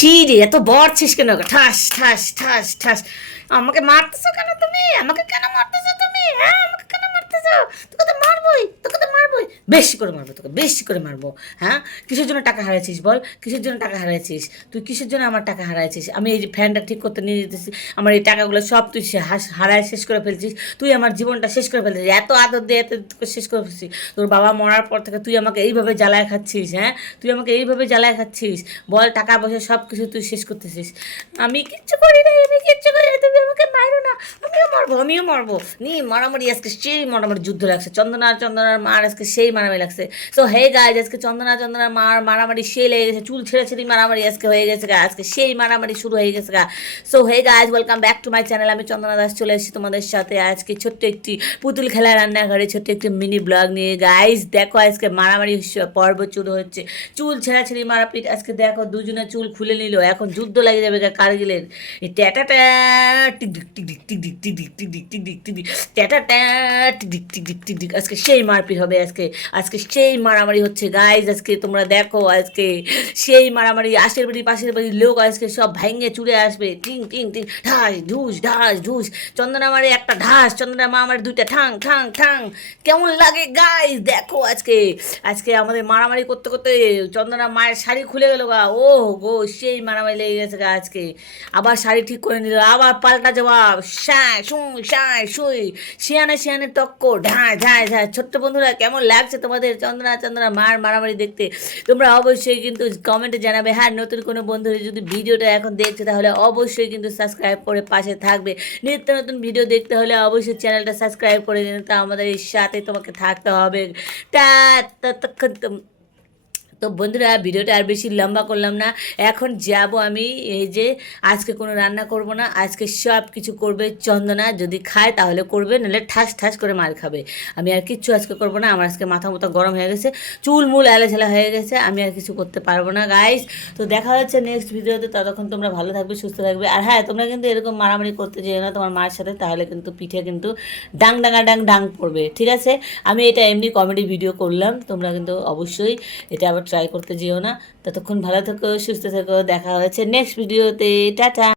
কি রে এত বড়ছিস কেন? ঠাস ঠাস ঠাস ঠাস। আমাকে মারতেছো কেন তুমি? আমাকে কেন মারতেছো তুমি? হ্যাঁ, আমাকে কেন মারতেছো? তোকে তো মারবোই, তোকে তো মারবোই। বেশি করে মারবো তোকে, বেশি করে মারবো। হ্যাঁ, কিসের জন্য টাকা হারাইছিস বল? কিসের জন্য টাকা হারাইছিস? তুই কিসের জন্য আমার টাকা হারাইছিস? আমি এই যে ফ্যানটা ঠিক করতে নিয়ে যেতেছি, আমার এই টাকাগুলো সব তুই হারায় শেষ করে ফেলছিস। তুই আমার জীবনটা শেষ করে ফেলছিস, এত আদর দিয়ে এত তোকে শেষ করে ফেলছিস। তোর বাবা মরার পর থেকে তুই আমাকে এইভাবে জ্বালায় খাচ্ছিস। হ্যাঁ, তুই আমাকে এইভাবে জ্বালায় খাচ্ছিস। বল, টাকা পয়সা সব কিছু তুই শেষ করতেছিস। আমি কিচ্ছু করি না, আমি কিচ্ছু করি না, তুমি আমাকে মারো না। আমিও মারবো, আমিও মারবো। নি মারামারি আজকে সেই মারামারি যুদ্ধ লাগছে, চন্দনার মার আজকে সেই মারামারি লাগছে। সো হে গাইজ, আজকে চন্দনার মার মারামারি সেই লেগে গেছে, চুল ছেড়ে মারামারি আজকে হয়ে গেছে গা, আজকে সেই মারামারি শুরু হয়ে গেছে গা। So hey guys, welcome back to my channel. আমি চন্দনা দাস চলে এসেছি তোমাদের সাথে আজকে ছোট্ট একটি পুতুল খেলা রান্নাঘরে ছোট্ট একটি মিনি ব্লগ নিয়ে। গাইজ দেখো, আজকে মারামারি পর্ব শুরু হচ্ছে, চুল ছেঁড়াছেড়ি মারাপিট। আজকে দেখো দুজনে চুল খুলে নিল, এখন যুদ্ধ লাগে যাবে কার্গিলের। ট্যাটাটা টিক ডিক টিক ডিক টিক ডিক টিক ডিক টিক ডিক টিক ডিক টিক ডিক ট্যাটাটা টিক ডিক টিক ডিক টিক ডিক। আজকে সেই মারপিট হবে, আজকে আজকে সেই মারামারি হচ্ছে গাইজ। আজকে তোমরা দেখো, আজকে সেই মারামারি। আশের বাড়ি পাশের বাড়ির লোক আজকে সব ভাঙে চুড়ে আসবে। টিং টিং টিং, ঢাস ঢুস ঢাস ঢুস। চন্দনা মারে একটা ঢাস, চন্দনা মা আমার দুইটা ঠাং ঠাং ঠাং। কেমন লাগে গাইজ দেখো আজকে। আজকে আমাদের মারামারি করতে করতে চন্দনা মায়ের শাড়ি খুলে গেল গা। ও গো, সেই মারামারি লেগে গেছে গা আজকে। আবার শাড়ি ঠিক করে নিল, আবার পাল্টা জবাব। শায় শুই শায় শুই, শিয়ানে টক্কর, ঢাঁ ঝাঁ ঝাঁ। ছোট্ট বন্ধুরা, কেমন লাগছে তোমাদের চন্দনা মার মারামারি দেখতে? তোমরা অবশ্যই কিন্তু কমেন্টে জানাবে। হ্যাঁ, নতুন কোনো বন্ধু যদি ভিডিওটা এখন দেখছে তাহলে অবশ্যই কিন্তু সাবস্ক্রাইব করে পাশে থাকবে। নিত্য নতুন ভিডিও দেখতে হলে অবশ্যই চ্যানেলটা সাবস্ক্রাইব করে দিন, তা আমাদের এই সাথে তোমাকে থাকতে হবে। তা ততক্ষণ তো বন্ধুরা, ভিডিওটা আর বেশি লম্বা করলাম না। এখন যাব আমি, এই যে আজকে কোনো রান্না করব না, আজকে সব কিছু করবে চন্দনা। যদি খায় তাহলে করবে, নাহলে ঠাস ঠাস করে মার খাবে। আমি আর কিচ্ছু আজকে করবো না, আমার আজকে মাথা মতো গরম হয়ে গেছে, চুল মূল এলাঝেলা হয়ে গেছে, আমি আর কিছু করতে পারবো না গাইস। তো দেখা হচ্ছে নেক্সট ভিডিওতে, ততক্ষণ তোমরা ভালো থাকবে, সুস্থ থাকবে। আর হ্যাঁ, তোমরা কিন্তু এরকম মারামারি করতে যেও না তোমার মায়ের সাথে, তাহলে কিন্তু পিঠে কিন্তু ডাং ডাঙা ডাং ডাং পড়বে, ঠিক আছে? আমি এটা এমনি কমেডি ভিডিও করলাম, তোমরা কিন্তু অবশ্যই এটা আবার ট্রাই করতে যেও না। ততক্ষণ ভালো থেকো, সুস্থ থেকো, দেখা হচ্ছে নেক্সট ভিডিওতে। টাটা।